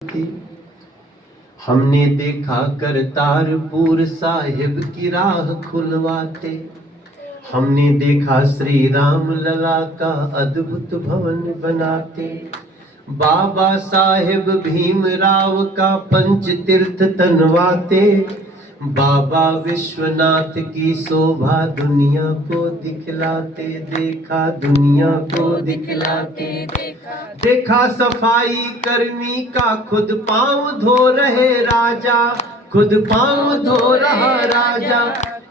थी। हमने देखा करतारपुर साहिब की राह खुलवाते। हमने देखा श्री राम लला का अद्भुत भवन बनाते। बाबा साहेब भीमराव का पंच तीर्थ तनवाते। बाबा विश्वनाथ की शोभा दुनिया को दिखलाते। देखा दुनिया को दिखलाते। देखा सफाई कर्मी का खुद पांव धो रहे राजा। खुद पांव धो रहा राजा।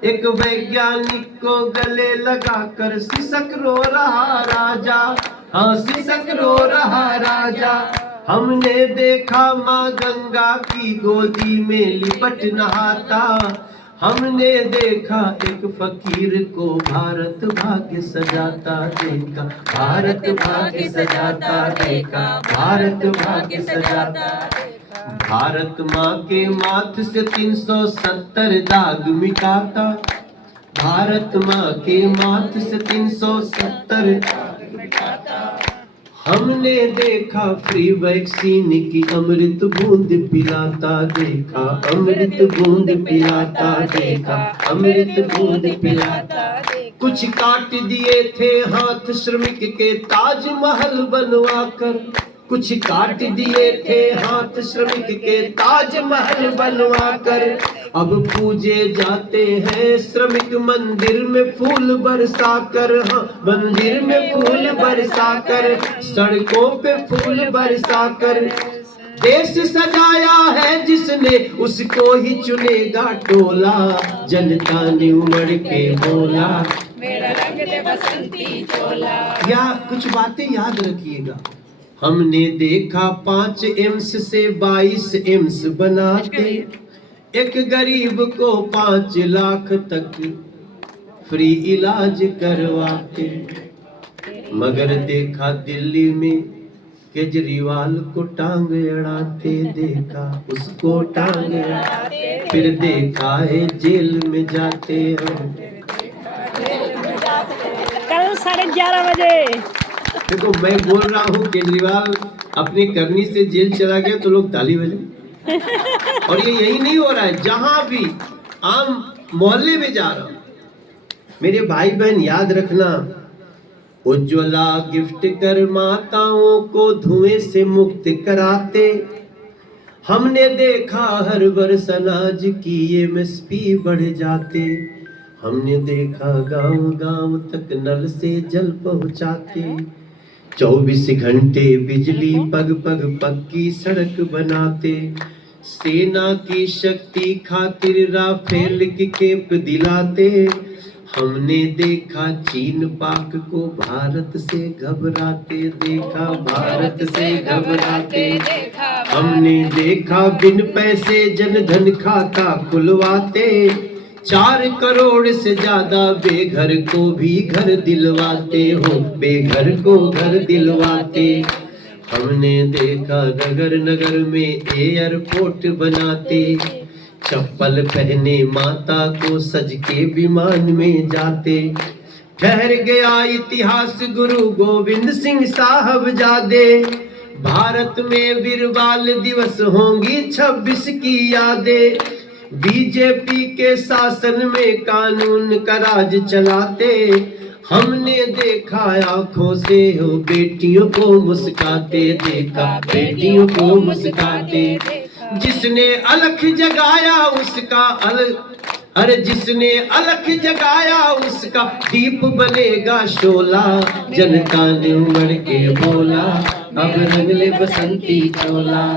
एक वैज्ञानिक को गले लगाकर सिसक रो रहा राजा। हाँ सिसक रो रहा राजा। हमने देखा माँ गंगा की गोदी में लिपट नहाता। हमने देखा एक फकीर को भारत भाग्य सजाता देखा। भारत भाग्य सजाता देखा। भारत भाग्य सजाता। भारत माँ के माथ से 370 दाग मिटाता। भारत माँ के माथ से 370 दाग मिटाता। हमने देखा फ्री वैक्सीन की अमृत बूंद पिलाता देखा। अमृत बूंद पिलाता देखा। अमृत बूंद पिलाता। कुछ काट दिए थे हाथ श्रमिक के ताजमहल बनवाकर। कुछ काट दिए थे हाथ श्रमिक के ताजमहल बनवाकर। अब पूजे जाते हैं श्रमिक मंदिर में फूल बरसाकर। हाँ मंदिर में फूल बरसाकर। सड़कों पे फूल बरसाकर। देश सजाया है जिसने उसको ही चुनेगा टोला। जनता ने उमड़ के बोला मेरा रंग दे बसंती चोला। या कुछ बातें याद रखिएगा। हमने देखा 5 एम्स से 22 एम्स बनाते। एक गरीब को 5 लाख तक फ्री इलाज करवाते। मगर देखा दिल्ली में केजरीवाल को टांग अड़ाते देखा। उसको टांग अड़ाते। फिर देखा है जेल में जाते हम। कल 11:30 बजे। देखो मैं बोल रहा हूँ केजरीवाल अपनी करनी से जेल चला गया तो लोग ताली बजे। और ये यही नहीं हो रहा है, जहां भी आम मोहल्ले में जा रहा हूं। मेरे भाई बहन याद रखना, उज्ज्वला गिफ्ट कर माताओं को धुएं से मुक्त कराते। हमने देखा हर वर्ष अनाज की एमएसपी बढ़ जाते। हमने देखा गांव-गांव तक नल से जल पहुंचाते। 24 घंटे बिजली पग पग पक्की सड़क बनाते। सेना की शक्ति खातिर राफेल की खेप दिलाते। हमने देखा चीन पाक को भारत से घबराते देखा। भारत से घबराते। हमने देखा बिन पैसे जनधन खाता खुलवाते। 4 करोड़ से ज्यादा बेघर को भी घर दिलवाते हो। बेघर को घर दिलवाते। हमने देखा नगर नगर में एयरपोर्ट बनाते। चप्पल पहने माता को सज के विमान में जाते। ठहर गया इतिहास गुरु गोविंद सिंह साहब जादे। भारत में वीरबाल दिवस होंगी 26 की यादें। बीजेपी के शासन में कानून का राज चलाते। हमने देखा आंखों से हो बेटियों को मुस्काते देखा। बेटियों को मुस्काते। जिसने अलख जगाया उसका अरे जिसने अलख जगाया उसका दीप बनेगा शोला। जनता ने उमड़ के बोला अब रंग ले बसंती चोला।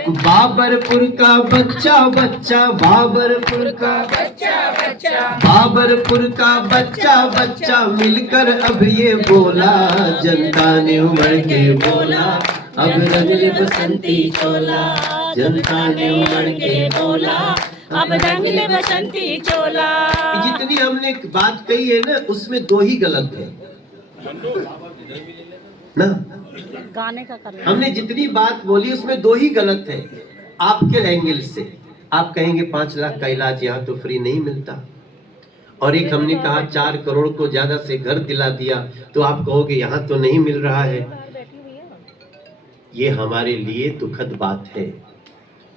बाबरपुर का बच्चा बच्चा। बाबरपुर का बच्चा बच्चा। बाबरपुर का बच्चा बच्चा मिलकर अब ये बोला। जनता ने उमड़ के बोला अब रंग ले बसंती चोला। जनता ने उमड़ के बोला अब रंग ले बसंती चोला। जितनी हमने बात कही है ना उसमें 2 ही गलत है ना। गाने का कर हमने जितनी बात बोली उसमें 2 ही गलत है आपके एंगल से। आप कहेंगे 5 लाख का इलाज यहाँ तो फ्री नहीं मिलता। और एक हमने कहा 4 करोड़ को ज्यादा से घर दिला दिया तो आप कहोगे यहाँ तो नहीं मिल रहा है। ये हमारे लिए दुखद बात है,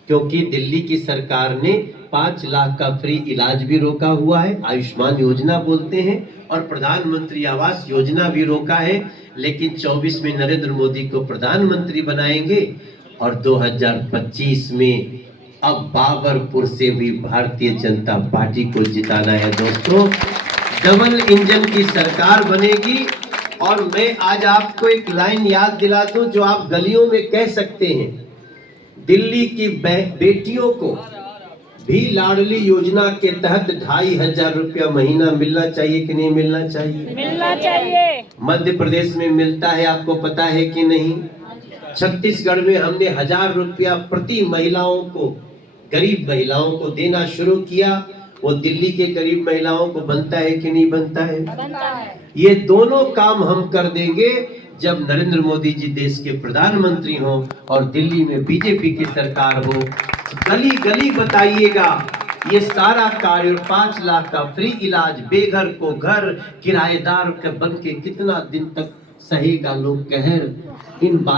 क्योंकि दिल्ली की सरकार ने 5 लाख का फ्री इलाज भी रोका हुआ है, आयुष्मान योजना बोलते हैं, और प्रधानमंत्री आवास योजना भी रोका है। लेकिन 24 में नरेंद्र मोदी को प्रधानमंत्री बनाएंगे और 2025 में अब बाबरपुर से भी भारतीय जनता पार्टी को जिताना है दोस्तों। डबल इंजन की सरकार बनेगी। और मैं आज आपको एक लाइन याद दिला दूं जो आप गलियों में कह सकते हैं, दिल्ली की बेटियों को भी लाडली योजना के तहत 2500 रुपया महीना मिलना चाहिए कि नहीं मिलना चाहिए? मिलना चाहिए। मध्य प्रदेश में मिलता है, आपको पता है कि नहीं? छत्तीसगढ़ में हमने 1000 रुपया प्रति महिलाओं को, गरीब महिलाओं को देना शुरू किया। वो दिल्ली के गरीब महिलाओं को बनता है कि नहीं बनता है? बनता है। ये दोनों काम हम कर देंगे जब नरेंद्र मोदी जी देश के प्रधानमंत्री हों और दिल्ली में बीजेपी की सरकार हो। गली गली बताइएगा ये सारा कार्य, और 5 लाख का फ्री इलाज, बेघर को घर, किराएदार के बन के कितना दिन तक सहेगा लोग कहर। इन